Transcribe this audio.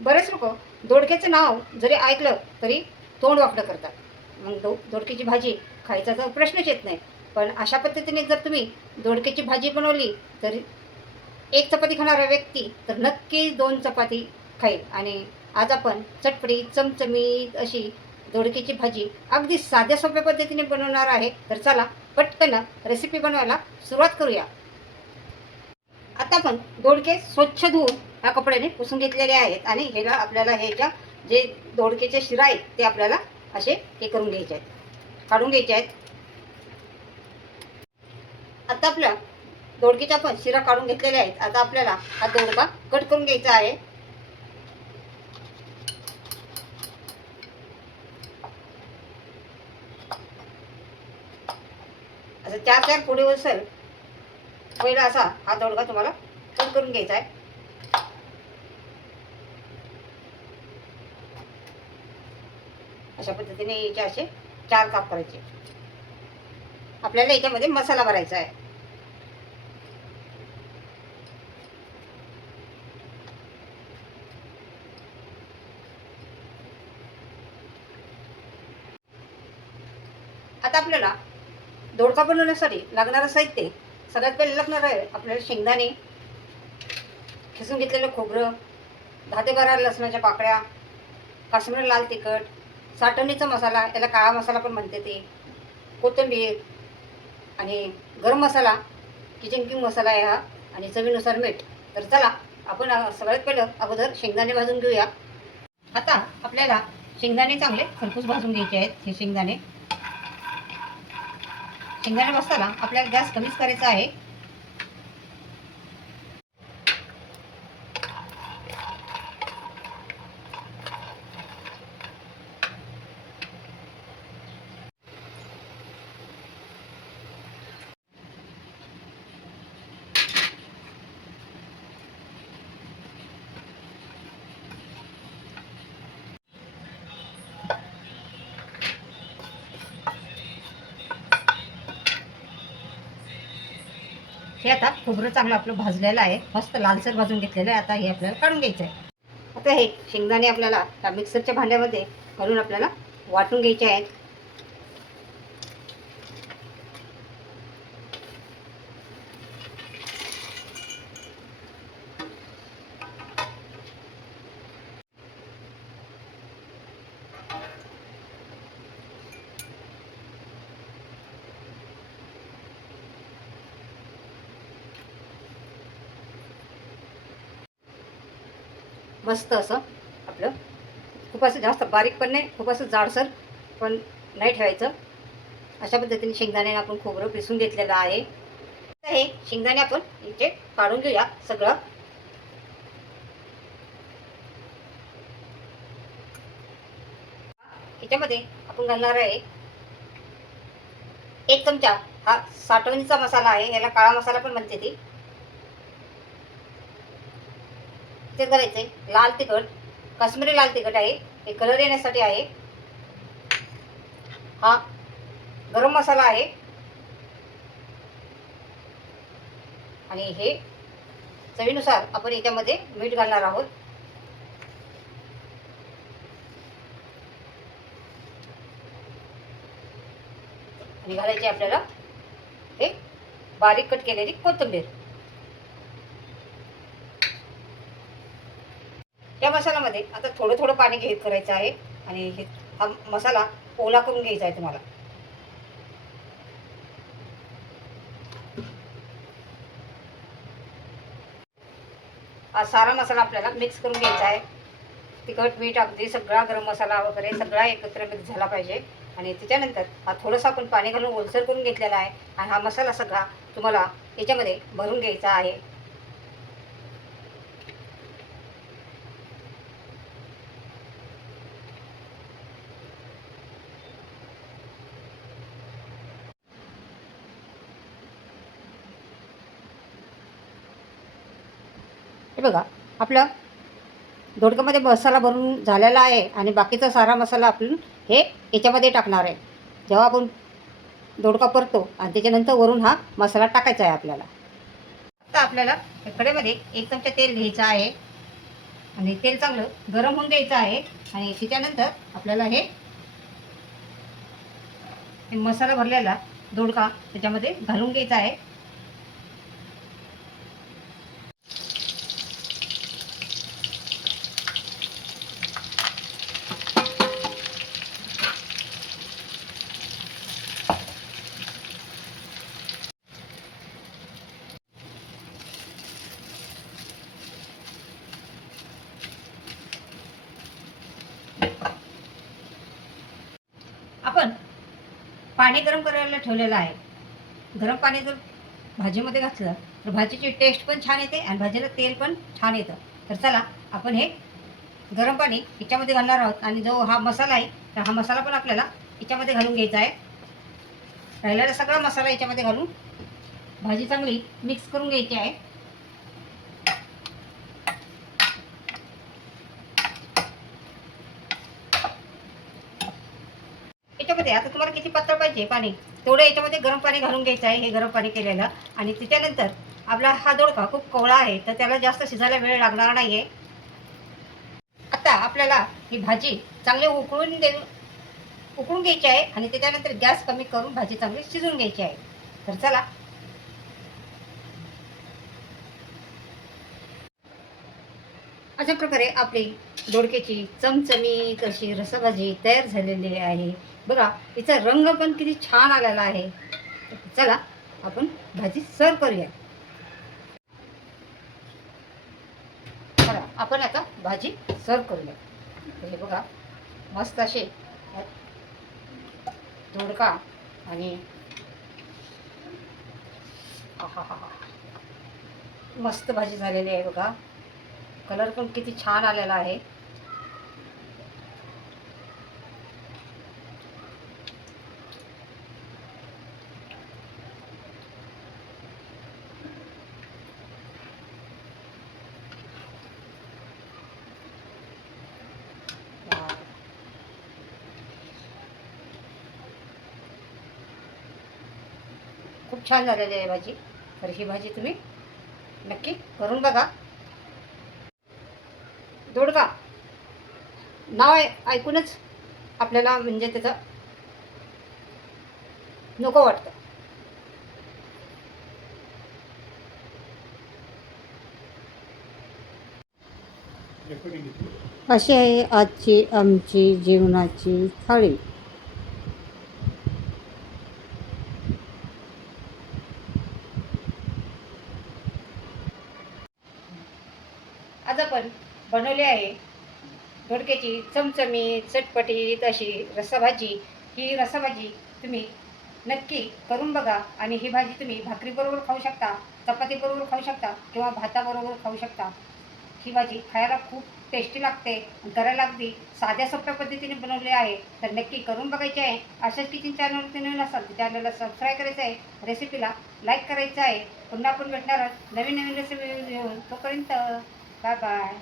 बरेच लोक दोडक्याचं नाव जरी ऐकलं तरी तोंड वाकडं करतात. मग दोडक्याची भाजी खायचा तर प्रश्नच येत नाही. पण अशा पद्धतीने जर तुम्ही दोडक्याची भाजी बनवली तर एक चपाती खाणारा व्यक्ती तर नक्की 2 चपाती खाईल. आणि आज आपण चटपटीत चमचमीत अशी दोडक्याची भाजी अगदी साध्या सोप्या पद्धतीने बनवणार आहे. तर चला पटकन रेसिपी बनवायला सुरुवात करूया. आता आपण दोडके स्वच्छ धुवून ह्या कपड्याने पुसून घेतलेले आहेत आणि ह्याला आपल्याला ह्याच्या जे दोडकेचे शिरा आहेत ते आपल्याला असे हे करून घ्यायचे आहेत, काढून घ्यायचे आहेत. आता आपल्या दोडकेच्या आपण शिरा काढून घेतलेले आहेत. आता आपल्याला हा दोडका कट करून घ्यायचा आहे. असं 4-4 पुढे उचल पहिला असा हा दोडका तुम्हाला कट करून घ्यायचा आहे. अशा पद्धतीने याचे असे 4 काप करायचे. आपल्याला याच्यामध्ये मसाला भरायचा आहे. आता आपल्याला दोडका बनवण्यासाठी लागणारं साहित्य सगळ्यात पहिले लागणार आहे आपल्याला शेंगदाणे, खिसून घेतलेलं खोबरं, 10 ते 12 लसणाच्या पाकळ्या, काश्मीरी लाल तिखट, साठवणीचा मसाला, याला काळा मसाला पण म्हणते ते, कोथिंबीर आणि गरम मसाला, किचन किंग मसाला आहे हा, आणि चवीनुसार मीठ. तर चला आपण सगळ्यात पहिलं अगोदर शेंगदाणे भाजून घेऊया. आता आपल्याला शेंगदाणे चांगले खरपूस भाजून घ्यायचे आहेत. हे शेंगदाणे भाजताना आपल्याला गॅस कमीच करायचा आहे. हे आता खोबरं चांगलं आपलं भाजलेलं आहे, मस्त लालसर भाजून घेतलेलं आहे. आता हे आपल्याला काढून घ्यायचं आहे. आता हे शेंगदाणे आपल्याला त्या मिक्सरच्या भांड्यामध्ये घालून आपल्याला वाटून घ्यायचे आहेत. मस्त असं आपलं, खूप असं जास्त बारीक पण नाही, खूप असं जाडसर पण नाही ठेवायचं. अशा पद्धतीने शेंगदाणे आपण खोबरं पिसून घेतलेलं आहे. आता हे शेंगदाणे आपण इथे काढून घेऊया सगळं. याच्यामध्ये आपण घालणार आहे 1 चमचा हा साठवणीचा मसाला आहे, याला काळा मसाला पण म्हणते ती. ते करायचे लाल तिखट, काश्मीरी लाल तिखट आहे, हे कलर येण्यासाठी आहे. हा गरम मसाला आहे आणि हे चवीनुसार आपण याच्यामध्ये मीठ घालणार आहोत. आणि घालायचे आपल्याला हे बारीक कट केलेली कोथिंबीर. या मसाल्यामध्ये आता थोडं थोडं पाणी घेत करायचं आहे आणि हा मसाला ओला करून घ्यायचा आहे तुम्हाला. हा सारा मसाला आपल्याला मिक्स करून घ्यायचा आहे. तिखट मीठ अगदी सगळा गरम मसाला वगैरे सगळा एकत्र मिक्स झाला पाहिजे. आणि त्याच्यानंतर हा थोडासा आपण पाणी घालून ओलसर करून घेतलेला आहे आणि हा मसाला सगळा तुम्हाला याच्यामध्ये भरून घ्यायचा आहे. हे बघा आपलं दोडक्यामध्ये मसाला भरून झालेला आहे आणि बाकीचा सारा मसाला आपण हे याच्यामध्ये टाकणार आहे. जेव्हा आपण दोडका परतो आणि त्याच्यानंतर वरून हा मसाला टाकायचा आहे आपल्याला. आता आपल्याला कढईमध्ये 1 चमचा तेल घ्यायचं आहे. आणि तेल चांगलं गरम होऊन द्यायचं आहे. आणि त्याच्यानंतर आपल्याला हे मसाला भरलेला दोडका त्याच्यामध्ये घालून घ्यायचा आहे. आपण पाणी गरम करायला ठेवलेलं आहे. गरम पाणी जर भाजीमध्ये घातलं तर भाजीची टेस्ट पण छान येते आणि भाजीला तेल पण छान येतं. तर चला आपण हे गरम पाणी याच्यामध्ये घालणार आहोत आणि जो हा मसाला आहे तर हा मसाला पण आपल्याला याच्यामध्ये घालून घ्यायचा आहे. राहिलेला सगळा मसाला याच्यामध्ये घालून भाजी चांगली मिक्स करून घ्यायची आहे. याच्यामध्ये आता तुम्हाला किती पातळ पाहिजे पाणी तेवढं याच्यामध्ये गरम पाणी घालून घ्यायचं आहे. हे गरम पाणी केलेलं आणि त्याच्यानंतर आपला हा दोडका खूप कोवळा आहे तर त्याला जास्त शिजायला वेळ लागणार नाही आहे. आता आपल्याला ही भाजी चांगली उकळून घ्यायची आहे आणि त्याच्यानंतर गॅस कमी करून भाजी चांगली शिजवून घ्यायची आहे. तर चला अशा प्रकारे आपली दोडक्याची चमचमीत अशी रसभाजी तयार झालेली आहे. बघा तिचा रंग पण किती छान आलेला आहे. चला आपण भाजी सर्व करूया. चला आपण आता भाजी सर्व करूया. हे बघा मस्त असे दोडका आणि आहाहा मस्त भाजी झालेली आहे बघा. कलर पण किती छान आलेला आहे. वाव. खूप छान झालेली आहे भाजी. तर ही भाजी तुम्ही नक्की करून बघा. दोडका नाव ऐकूनच आपल्याला म्हणजे त्याचं नको वाटतं. अशी आहे आजची आमची जेवणाची थाळी. आज आपण बनवली आहे दोडक्याची चमचमीत चटपटीत अशी रसाभाजी. ही रसाभाजी तुम्ही नक्की करून बघा आणि ही भाजी तुम्ही भाकरीबरोबर खाऊ शकता, चपातीबरोबर खाऊ शकता किंवा भाताबरोबर खाऊ शकता. ही भाजी खायला खूप टेस्टी लागते. करायला अगदी साध्या सोप्या पद्धतीने बनवली आहे. तर नक्की करून बघायची आहे. अशाच किचन चॅनलवरती नवीन असाल तर चॅनलला सबस्क्राईब करायचं आहे, रेसिपीला लाईक करायचं आहे. पुन्हा आपण भेटणार नवीन नवीन रेसिपी घेऊन. तोपर्यंत बाय बाय.